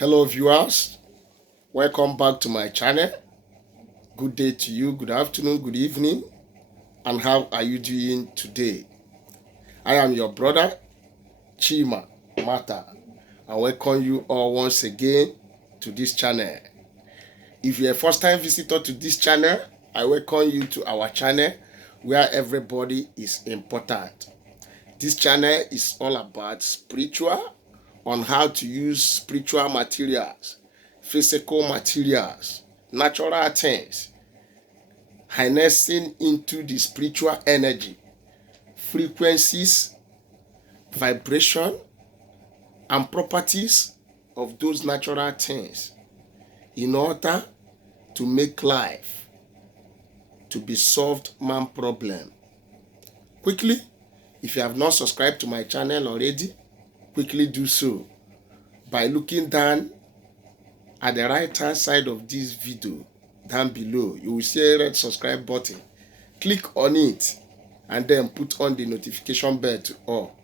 Hello viewers, welcome back to my channel. Good day to you, good afternoon, good evening, and how are you doing today? I am your brother, Chima Mata. I welcome you all once again to this channel. If you're a first time visitor to this channel, I welcome you to our channel where everybody is important. This channel is all about spiritual, on how to use spiritual materials, physical materials, natural things, harnessing into the spiritual energy, frequencies, vibration, and properties of those natural things in order to make life to be solved man problem. Quickly, if you have not subscribed to my channel already, quickly do so by looking down at the right hand side of this video. Down below you will see a red subscribe button. Click on it and then put on the notification bell to all,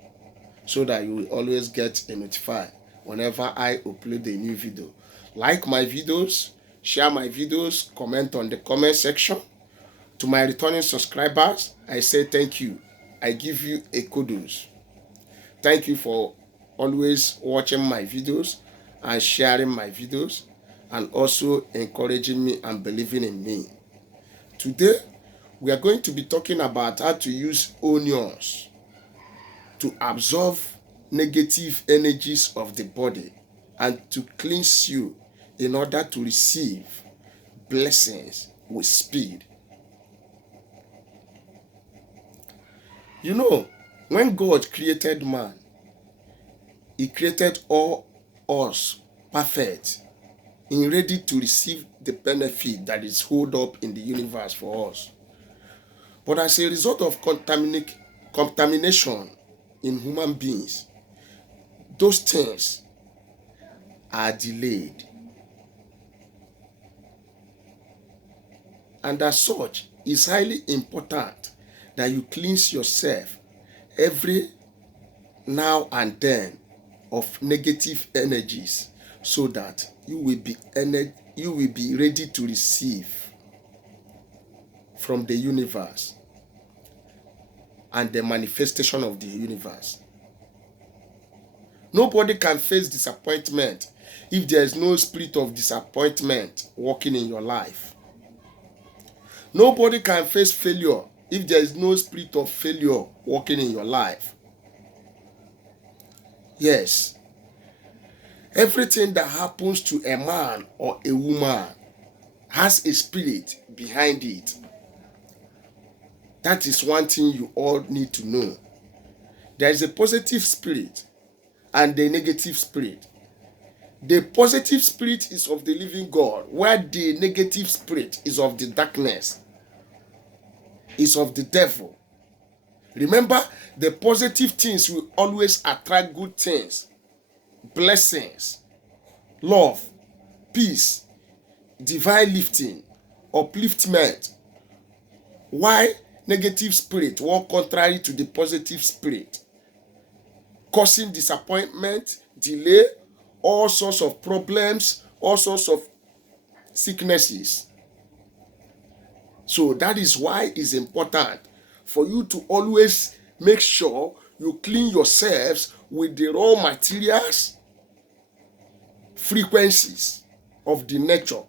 so that you will always get a notified whenever I upload a new video. Like my videos, share my videos, comment on the comment section. To my returning subscribers, I say thank you. I give you a kudos. Thank you for always watching my videos and sharing my videos, and also encouraging me and believing in me. Today, we are going to be talking about how to use onions to absorb negative energies of the body and to cleanse you in order to receive blessings with speed. You know, when God created man, He created all us perfect and ready to receive the benefit that is holed up in the universe for us. But as a result of contamination in human beings, those things are delayed. And as such, it's highly important that you cleanse yourself every now and then of negative energies, so that you will be ready to receive from the universe and the manifestation of the universe. Nobody can face disappointment if there is no spirit of disappointment working in your life. Nobody can face failure if there is no spirit of failure working in your life. Yes, everything that happens to a man or a woman has a spirit behind it. That is one thing you all need to know. There is a positive spirit and a negative spirit. The positive spirit is of the living God, while the negative spirit is of the darkness, is of the devil. Remember, the positive things will always attract good things, blessings, love, peace, divine lifting, upliftment. Why negative spirit work contrary to the positive spirit, causing disappointment, delay, all sorts of problems, all sorts of sicknesses. So that is why it's important for you to always make sure you clean yourselves with the raw materials, frequencies of the nature,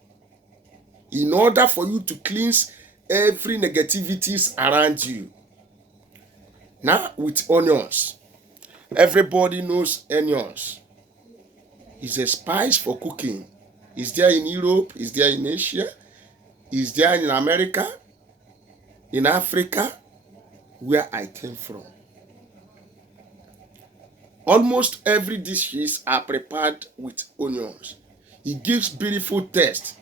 in order for you to cleanse every negativities around you. Now, with onions, everybody knows onions. It's a spice for cooking. It's there in Europe, it's there in Asia, it's there in America, in Africa, where I came from. Almost every dishes are prepared with onions. It gives beautiful taste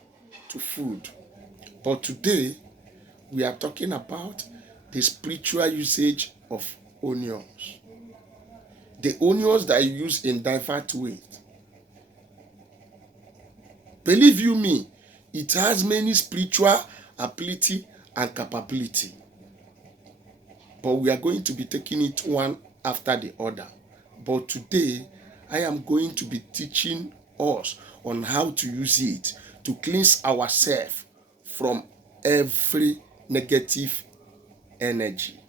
to food. But today, we are talking about the spiritual usage of onions. The onions that you use in diverse ways. Believe you me, it has many spiritual ability and capability. But we are going to be taking it one after the other. But today, I am going to be teaching us on how to use it to cleanse ourselves from every negative energy.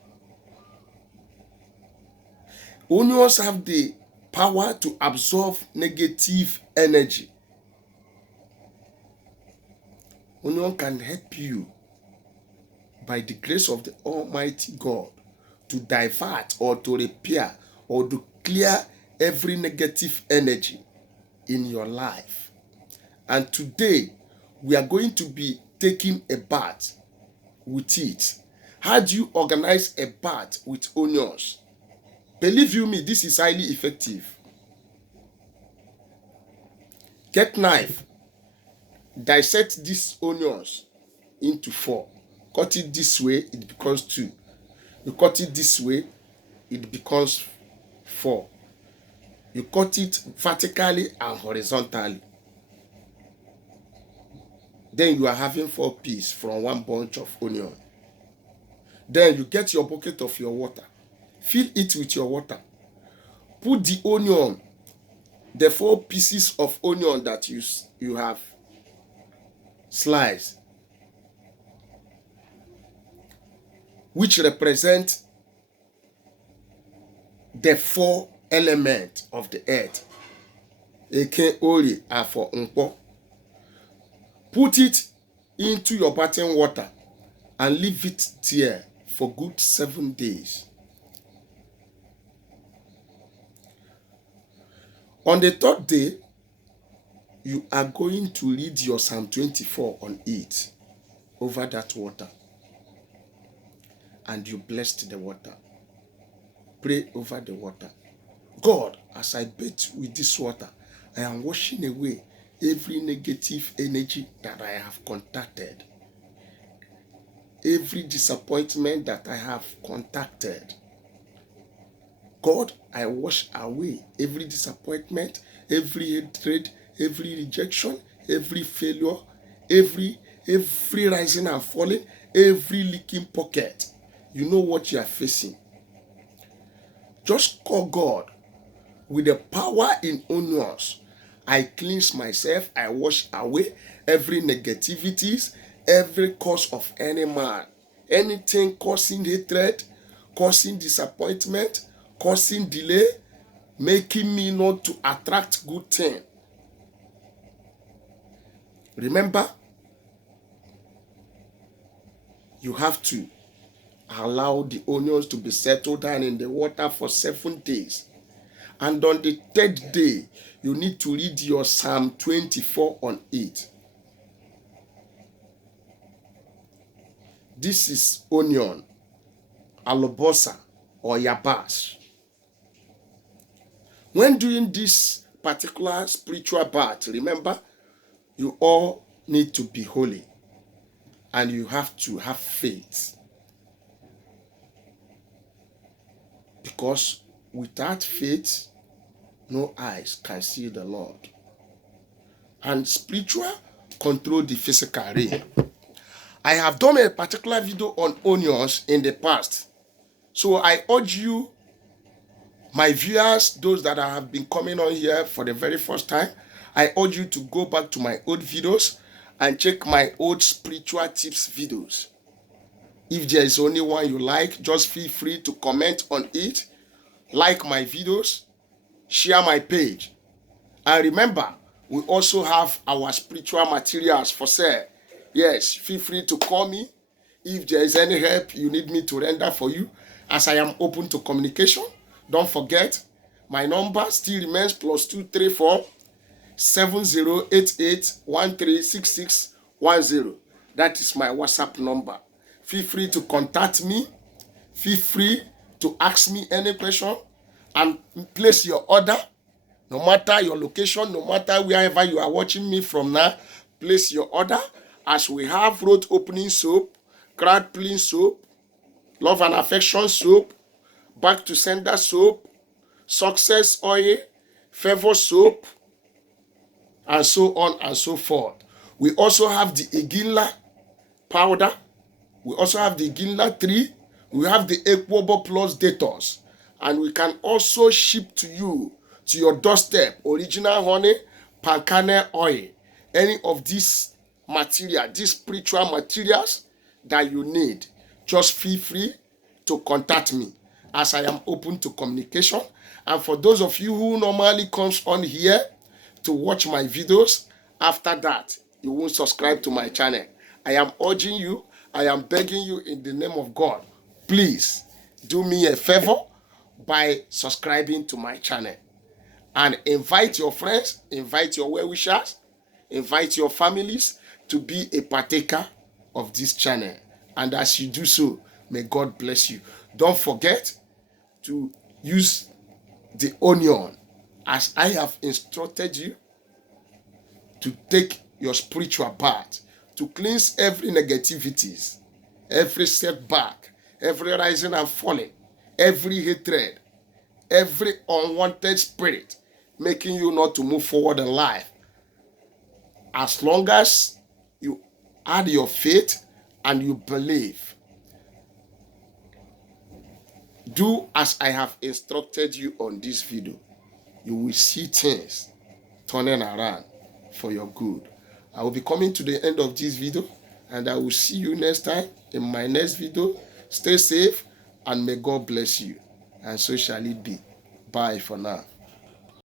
Onions have the power to absorb negative energy. Onion can help you by the grace of the Almighty God to divert or to repair or to clear every negative energy in your life. And today we are going to be taking a bath with it. How do you organize a bath with onions? Believe you me, this is highly effective. Get knife, dissect these onions into 4. Cut it this way, it becomes 2. You cut it this way, it becomes 4. You cut it vertically and horizontally. Then you are having 4 pieces from one bunch of onion. Then you get your bucket of your water. Fill it with your water. Put the onion, the 4 pieces of onion that you have sliced, which represent the 4 elements of the earth. Eke ori afo nkpo. Put it into your bathing water and leave it there for good 7 days. On the 3rd day, you are going to read your Psalm 24 on it over that water. And you blessed the water. Pray over the water. God, as I bathe with this water, I am washing away every negative energy that I have contacted. Every disappointment that I have contacted. God, I wash away every disappointment, every hatred, every rejection, every failure, every rising and falling, every leaking pocket. You know what you are facing. Just call God with the power in onions. I cleanse myself. I wash away every negativities, every cause of any man, anything causing hatred, causing disappointment, causing delay, making me not to attract good thing. Remember, you have to allow the onions to be settled down in the water for 7 days. And on the 3rd day, you need to read your Psalm 24 on it. This is onion, alobosa, or yabas. When doing this particular spiritual bath, remember, you all need to be holy. And you have to have faith. Because without faith, no eyes can see the Lord. And spiritual control the physical realm. I have done a particular video on onions in the past. So I urge you, my viewers, those that have been coming on here for the very first time, I urge you to go back to my old videos and check my old spiritual tips videos. If there is only one you like, just feel free to comment on it, like my videos, share my page. And remember, we also have our spiritual materials for sale. Yes, feel free to call me if there is any help you need me to render for you, as I am open to communication. Don't forget, my number still remains +234 7088136610. That is my WhatsApp number. Feel free to contact me. Feel free to ask me any question and place your order. No matter your location, no matter wherever you are watching me from now, place your order, as we have road opening soap, crowd pulling soap, love and affection soap, back to sender soap, success oil, favor soap, and so on and so forth. We also have the Iginla powder. We also have the Iginla 3. We have the Equobo Plus Detox. And we can also ship to you, to your doorstep, original honey, palm kernel oil, any of these material, these spiritual materials that you need, just feel free to contact me, as I am open to communication. And for those of you who normally comes on here to watch my videos, after that you won't subscribe to my channel, I am urging you, I am begging you in the name of God, please do me a favor by subscribing to my channel, and invite your friends, invite your well-wishers, invite your families to be a partaker of this channel. And as you do so, may God bless you. Don't forget to use the onion as I have instructed you, to take your spiritual bath, to cleanse every negativities, every setback, every rising and falling, every hatred, every unwanted spirit making you not to move forward in life. As long as you add your faith and you believe, do as I have instructed you on this video, you will see things turning around for your good. I will be coming to the end of this video, and I will see you next time in my next video. Stay safe and may God bless you. And so shall it be. Bye for now.